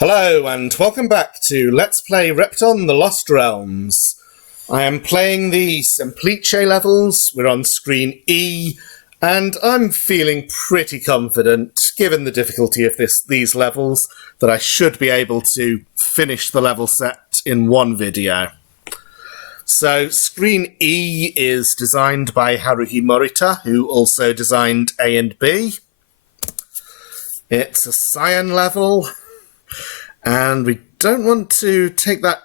Hello and welcome back to Let's Play Repton the Lost Realms. I am playing the Semplice levels, we're on screen E, and I'm feeling pretty confident, given the difficulty of these levels, that I should be able to finish the level set in one video. So screen E is designed by Haruhi Morita, who also designed A and B. It's a cyan level. And we don't want to take that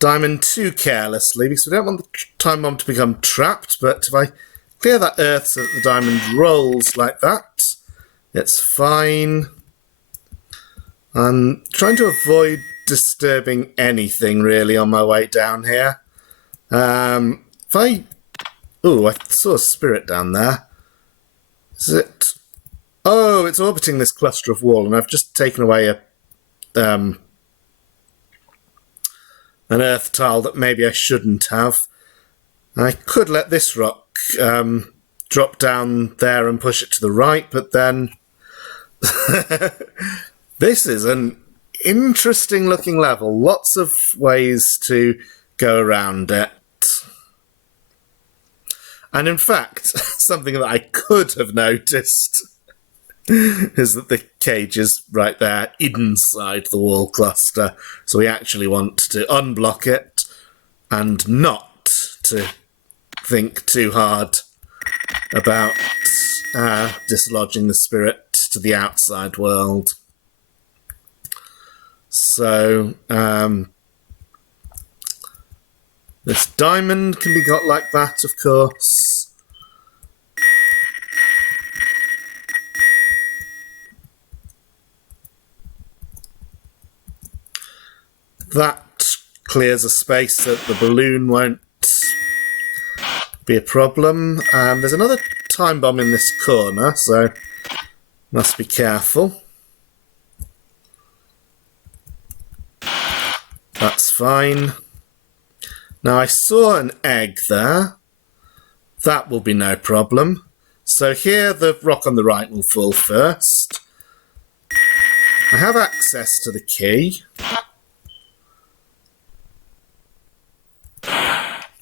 diamond too carelessly, because we don't want the time bomb to become trapped, but if I clear that earth so that the diamond rolls like that, it's fine. I'm trying to avoid disturbing anything, really, on my way down here. Ooh, I saw a spirit down there. Is it... Oh, it's orbiting this cluster of wall, and I've just taken away an earth tile that maybe I shouldn't have. I could let this rock drop down there and push it to the right, but then... This is an interesting looking level. Lots of ways to go around it. And in fact, something that I could have noticed... is that the cage is right there inside the wall cluster. So we actually want to unblock it and not to think too hard about dislodging the spirit to the outside world. So this diamond can be got like that, of course. That clears a space so that the balloon won't be a problem. There's another time bomb in this corner, so must be careful. That's fine. Now I saw an egg there. That will be no problem. So here the rock on the right will fall first. I have access to the key.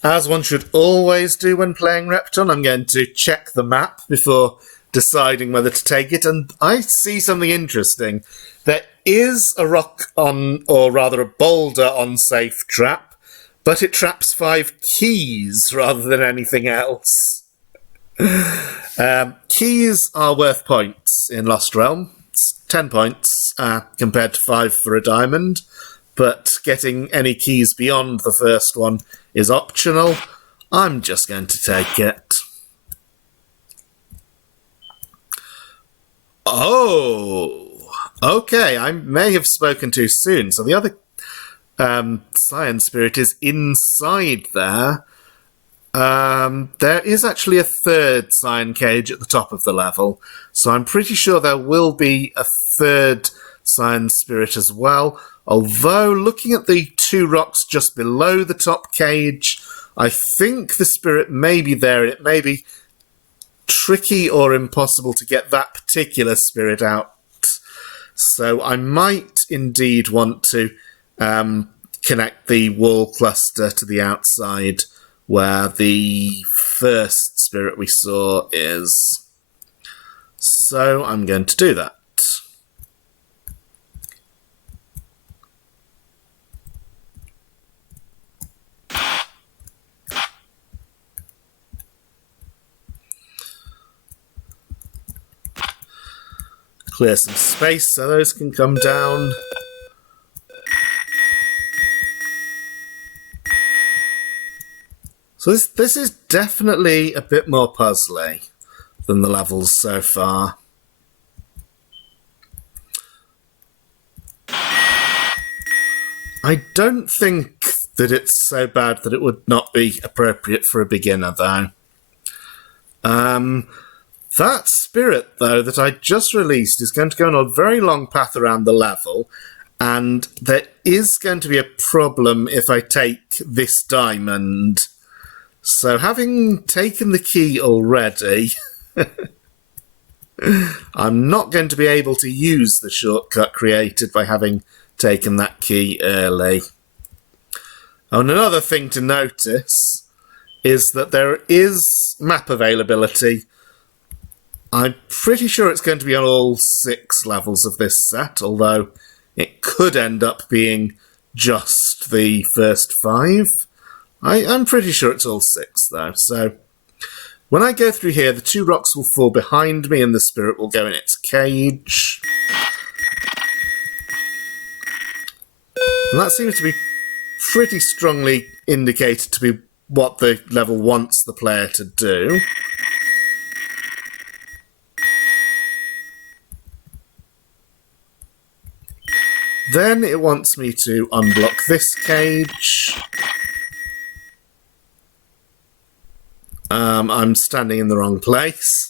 As one should always do when playing Repton, I'm going to check the map before deciding whether to take it, and I see something interesting. There is a rock on, or rather a boulder on safe trap, but it traps 5 keys rather than anything else. Keys are worth points in Lost Realm. It's 10 points compared to 5 for a diamond. But getting any keys beyond the first one is optional. I'm just going to take it. Oh, okay, I may have spoken too soon. So the other cyan spirit is inside there. There is actually a third cyan cage at the top of the level. So I'm pretty sure there will be a third cyan spirit as well. Although, looking at the 2 rocks just below the top cage, I think the spirit may be there. It may be tricky or impossible to get that particular spirit out. So I might indeed want to connect the wall cluster to the outside where the first spirit we saw is. So I'm going to do that. Clear some space so those can come down. So this is definitely a bit more puzzly than the levels so far. I don't think that it's so bad that it would not be appropriate for a beginner, though. That spirit, though, that I just released is going to go on a very long path around the level, and there is going to be a problem if I take this diamond. So having taken the key already, I'm not going to be able to use the shortcut created by having taken that key early. Oh, and another thing to notice is that there is map availability. I'm pretty sure it's going to be on all 6 levels of this set, although it could end up being just the first 5. I'm pretty sure it's all 6, though. So when I go through here, the 2 rocks will fall behind me and the spirit will go in its cage. And that seems to be pretty strongly indicated to be what the level wants the player to do. Then it wants me to unblock this cage. I'm standing in the wrong place.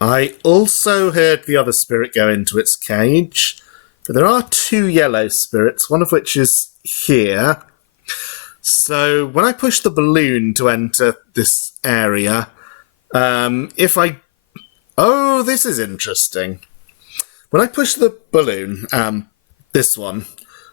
I also heard the other spirit go into its cage, but there are 2 yellow spirits, one of which is here. So when I push the balloon to enter this area, Oh, this is interesting. When I push the balloon, this one,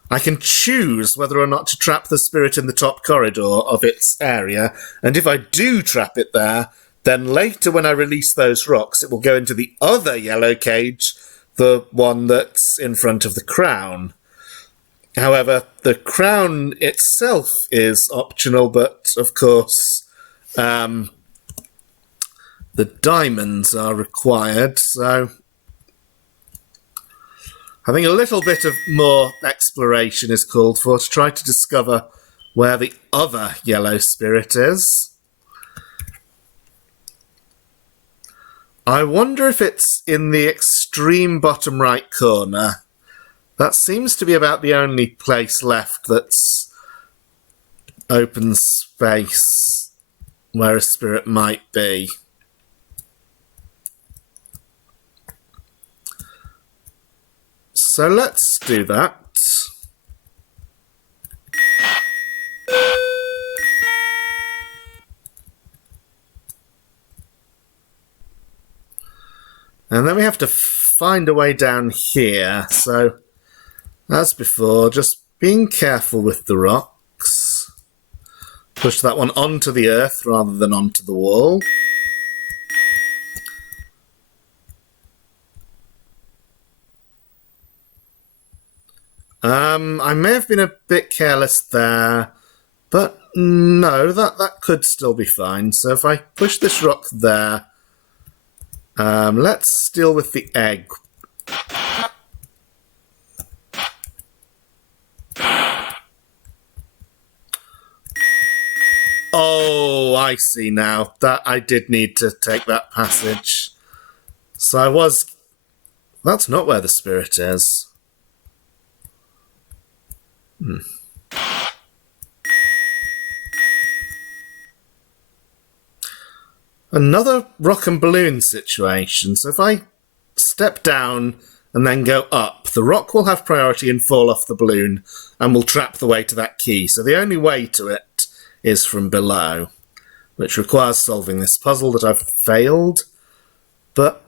I can choose whether or not to trap the spirit in the top corridor of its area, and if I do trap it there, then later when I release those rocks, it will go into the other yellow cage, the one that's in front of the crown. However, the crown itself is optional, but of course, the diamonds are required, so I think a little bit of more exploration is called for to try to discover where the other yellow spirit is. I wonder if it's in the extreme bottom right corner. That seems to be about the only place left that's open space where a spirit might be. So let's do that. And then we have to find a way down here. So, as before, just being careful with the rocks. Push that one onto the earth rather than onto the wall. I may have been a bit careless there, but no, that could still be fine. So if I push this rock there, let's deal with the egg. Oh, I see now. That I did need to take that passage. So I was... That's not where the spirit is. Another rock and balloon situation. So if I step down and then go up, the rock will have priority and fall off the balloon and will trap the way to that key. So the only way to it is from below, which requires solving this puzzle that I've failed. But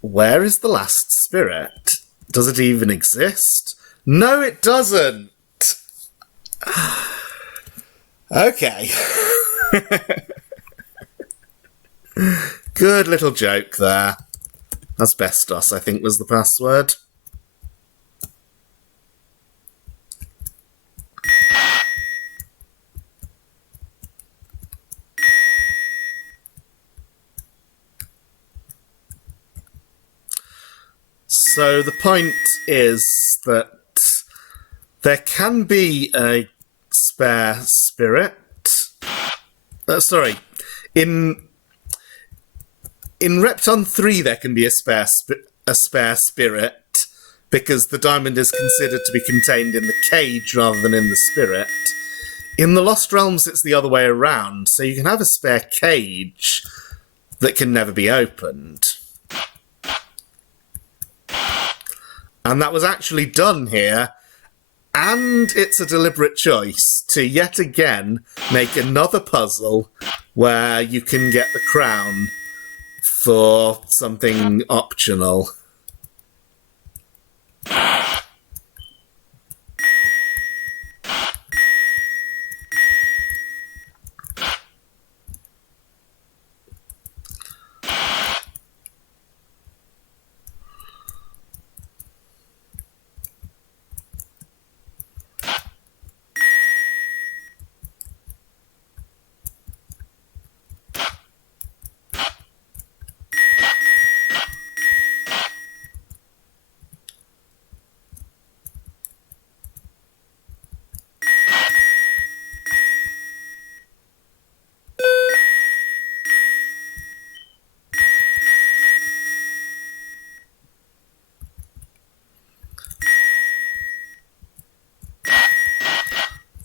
where is the last spirit? Does it even exist? No, it doesn't. Okay. Good little joke there. Asbestos, I think, was the password. So the point is that there can be a spare spirit. In Repton 3 there can be a spare spirit because the diamond is considered to be contained in the cage rather than in the spirit. In the Lost Realms it's the other way around, so you can have a spare cage that can never be opened. And that was actually done here. And it's a deliberate choice to yet again make another puzzle where you can get the crown for something optional.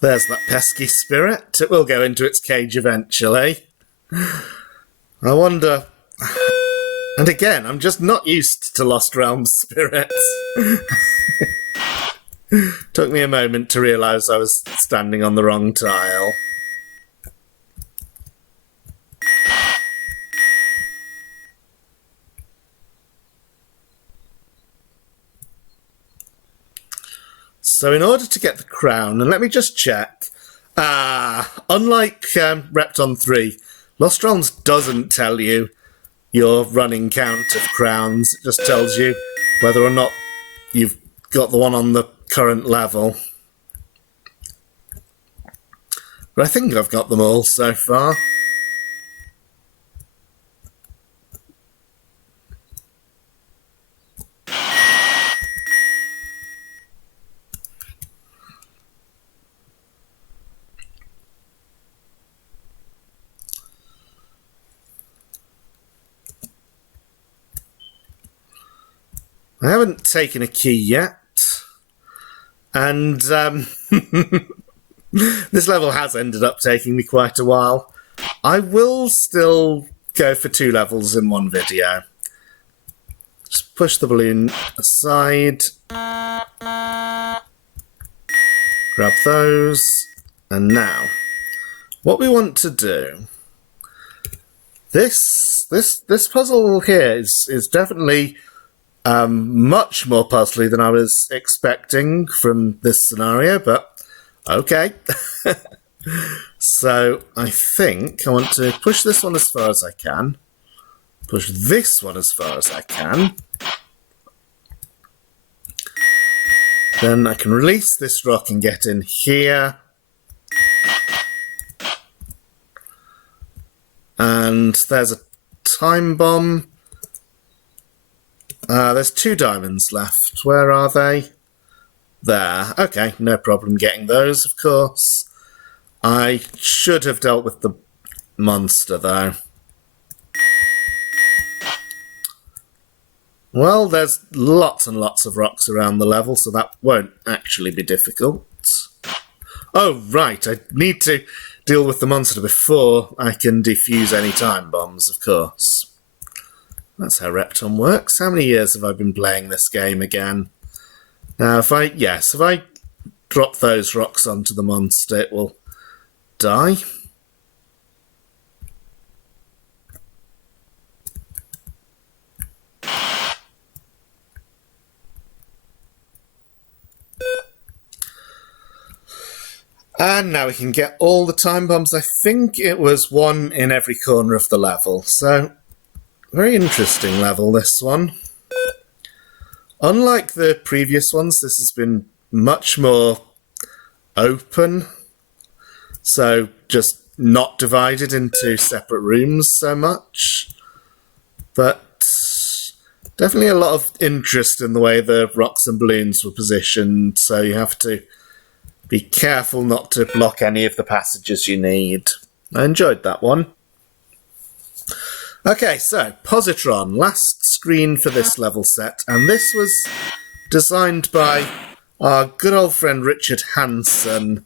There's that pesky spirit. It will go into its cage eventually. I wonder... And again, I'm just not used to Lost Realms spirits. Took me a moment to realise I was standing on the wrong tile. So in order to get the crown, and let me just check, unlike Repton 3, Lost Realms doesn't tell you your running count of crowns. It just tells you whether or not you've got the one on the current level. But I think I've got them all so far. I haven't taken a key yet, and this level has ended up taking me quite a while. I will still go for 2 levels in one video. Just push the balloon aside, grab those, and now, what we want to do, this puzzle here is definitely much more puzzly than I was expecting from this scenario, but okay. So I think I want to push this one as far as I can, push this one as far as I can, then I can release this rock and get in here, and there's a time bomb. There's 2 diamonds left. Where are they? There. Okay, no problem getting those, of course. I should have dealt with the monster, though. Well, there's lots and lots of rocks around the level, so that won't actually be difficult. Oh, right, I need to deal with the monster before I can defuse any time bombs, of course. That's how Repton works. How many years have I been playing this game again? Now, if I drop those rocks onto the monster, it will die. And now we can get all the time bombs. I think it was 1 in every corner of the level. So, very interesting level, this one. Unlike the previous ones, this has been much more open. So, just not divided into separate rooms so much. But definitely a lot of interest in the way the rocks and balloons were positioned. So you have to be careful not to block any of the passages you need. I enjoyed that one. Okay, so, Positron, last screen for this level set, and this was designed by our good old friend Richard Hansen,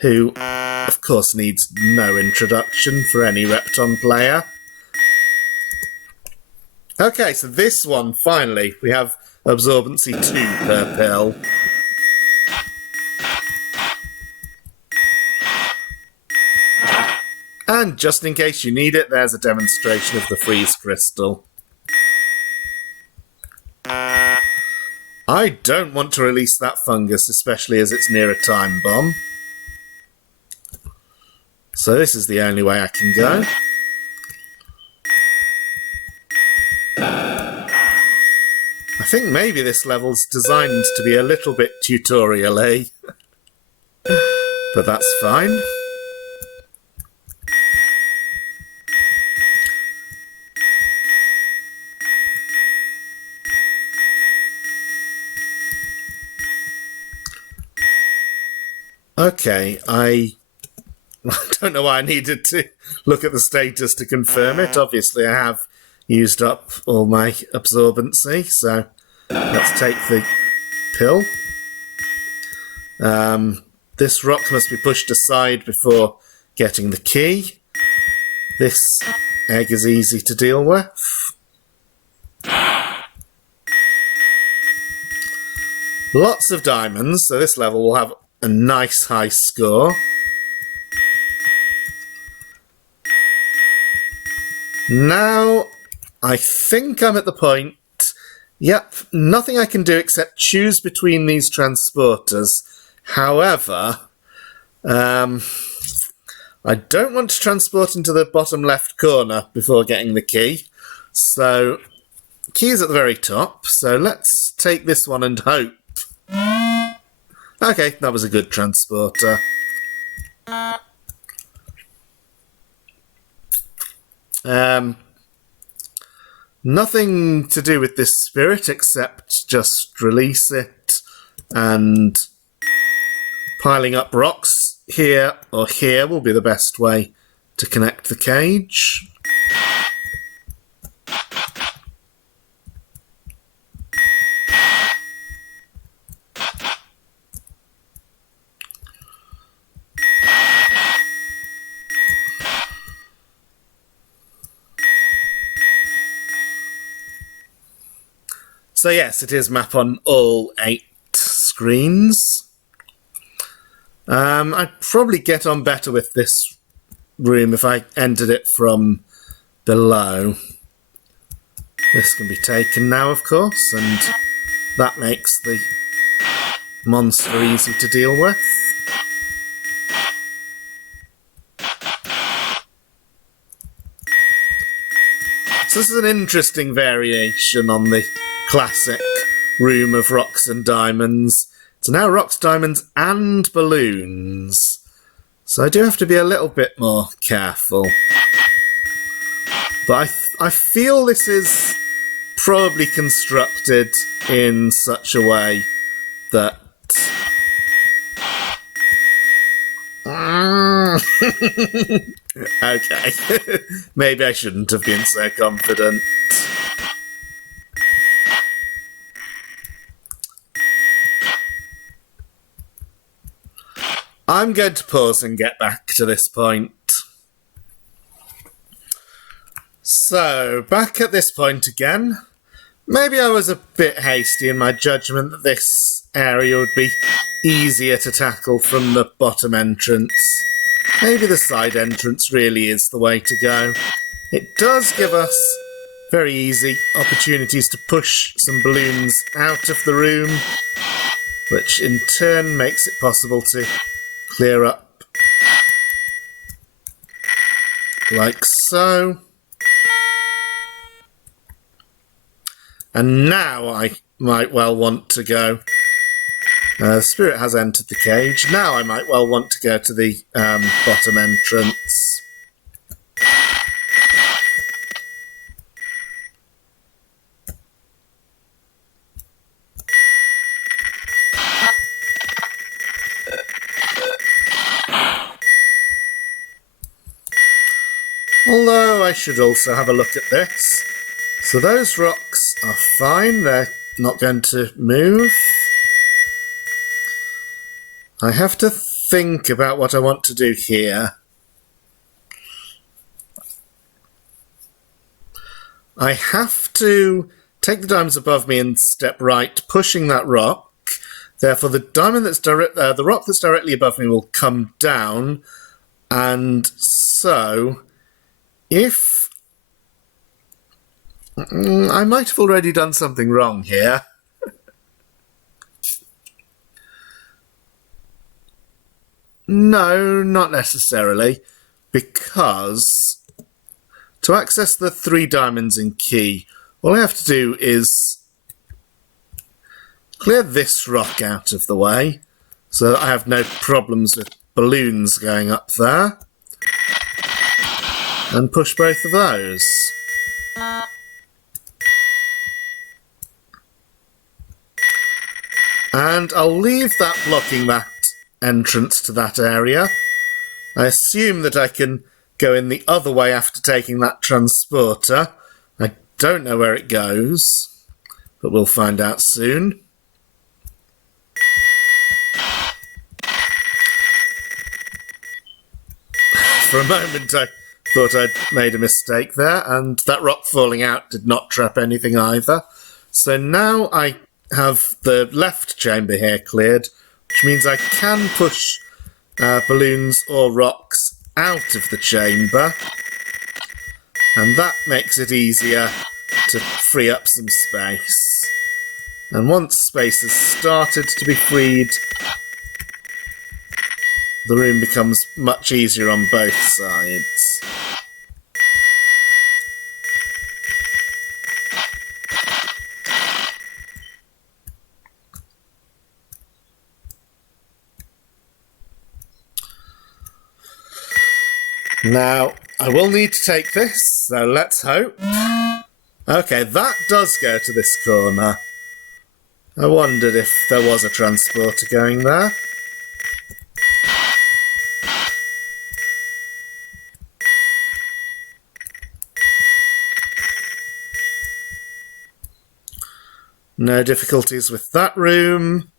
who, of course, needs no introduction for any Repton player. Okay, so this one, finally, we have absorbency 2 per pill. And just in case you need it, there's a demonstration of the freeze crystal. I don't want to release that fungus, especially as it's near a time bomb. So this is the only way I can go. I think maybe this level's designed to be a little bit tutorial-y. But that's fine. Okay, I don't know why I needed to look at the status to confirm it. Obviously, I have used up all my absorbency, so let's take the pill. This rock must be pushed aside before getting the key. This egg is easy to deal with. Lots of diamonds, so this level will have a nice high score. Now, I think I'm at the point. Yep, nothing I can do except choose between these transporters. However, I don't want to transport into the bottom left corner before getting the key. So, key's at the very top, so let's take this one and hope. Okay, that was a good transporter. Nothing to do with this spirit except just release it, and piling up rocks here or here will be the best way to connect the cage. So yes, it is map on all 8 screens. I'd probably get on better with this room if I entered it from below. This can be taken now, of course, and that makes the monster easy to deal with. So this is an interesting variation on the classic room of rocks and diamonds. It's now rocks, diamonds and balloons. So I do have to be a little bit more careful. But I feel this is probably constructed in such a way that... Okay, maybe I shouldn't have been so confident. I'm going to pause and get back to this point. So, back at this point again. Maybe I was a bit hasty in my judgment that this area would be easier to tackle from the bottom entrance. Maybe the side entrance really is the way to go. It does give us very easy opportunities to push some balloons out of the room, which in turn makes it possible to clear up like so. And now I might well want to go. The spirit has entered the cage. Now I might well want to go to the bottom entrance. Although I should also have a look at this. So those rocks are fine, they're not going to move. I have to think about what I want to do here. I have to take the diamonds above me and step right, pushing that rock. Therefore, the rock that's directly above me will come down. And so, if... I might have already done something wrong here. No, not necessarily. Because to access the 3 diamonds in key, all I have to do is clear this rock out of the way so that I have no problems with balloons going up there, and push both of those. And I'll leave that blocking that entrance to that area. I assume that I can go in the other way after taking that transporter. I don't know where it goes, but we'll find out soon. For a moment I thought I'd made a mistake there, and that rock falling out did not trap anything either. So now I have the left chamber here cleared, which means I can push balloons or rocks out of the chamber, and that makes it easier to free up some space. And once space has started to be freed, the room becomes much easier on both sides. Now, I will need to take this, so let's hope. Okay, that does go to this corner. I wondered if there was a transporter going there. No difficulties with that room.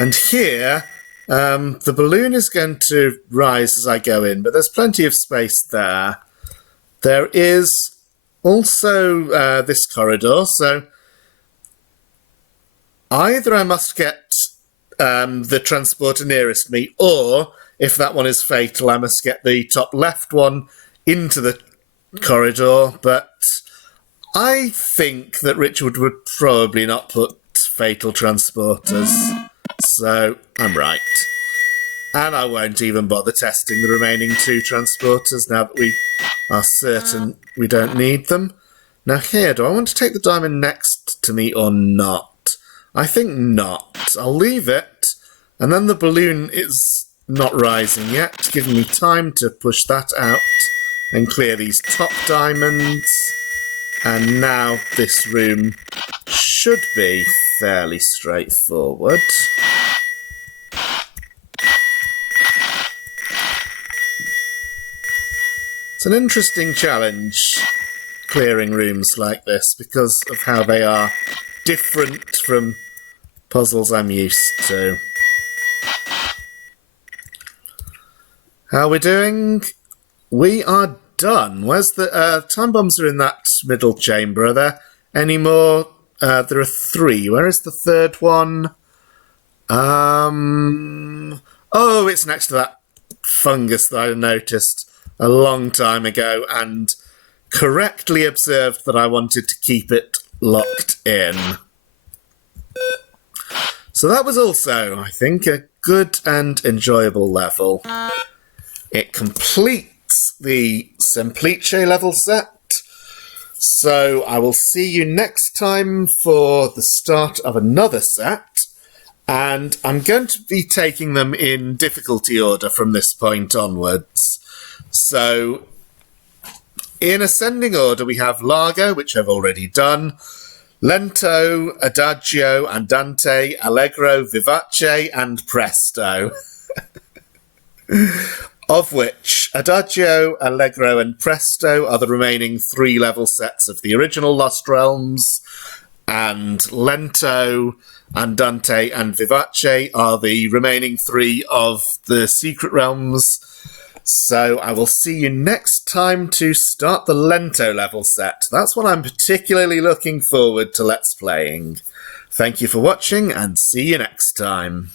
And here, the balloon is going to rise as I go in, but there's plenty of space there. There is also this corridor, so either I must get the transporter nearest me, or if that one is fatal, I must get the top left one into the corridor, but I think that Richard would probably not put fatal transporters, so I'm right. And I won't even bother testing the remaining 2 transporters now that we are certain we don't need them. Now here, do I want to take the diamond next to me or not? I think not. I'll leave it, and then the balloon is not rising yet, giving me time to push that out and clear these top diamonds. And now this room should be fairly straightforward. It's an interesting challenge, clearing rooms like this, because of how they are different from puzzles I'm used to. How are we doing? We are done. Where's the time bombs are in that middle chamber? Are there any more? There are 3. Where is the third one? Oh, it's next to that fungus that I noticed a long time ago and correctly observed that I wanted to keep it locked in. So that was also, I think, a good and enjoyable level. It completes the Semplice level set. So I will see you next time for the start of another set. And I'm going to be taking them in difficulty order from this point onwards. So in ascending order, we have Largo, which I've already done, Lento, Adagio, Andante, Allegro, Vivace, and Presto. Of which Adagio, Allegro, and Presto are the remaining 3 level sets of the original Lost Realms, and Lento, Andante, and Vivace are the remaining 3 of the Secret Realms. So I will see you next time to start the Lento level set. That's what I'm particularly looking forward to Let's Playing. Thank you for watching, and see you next time.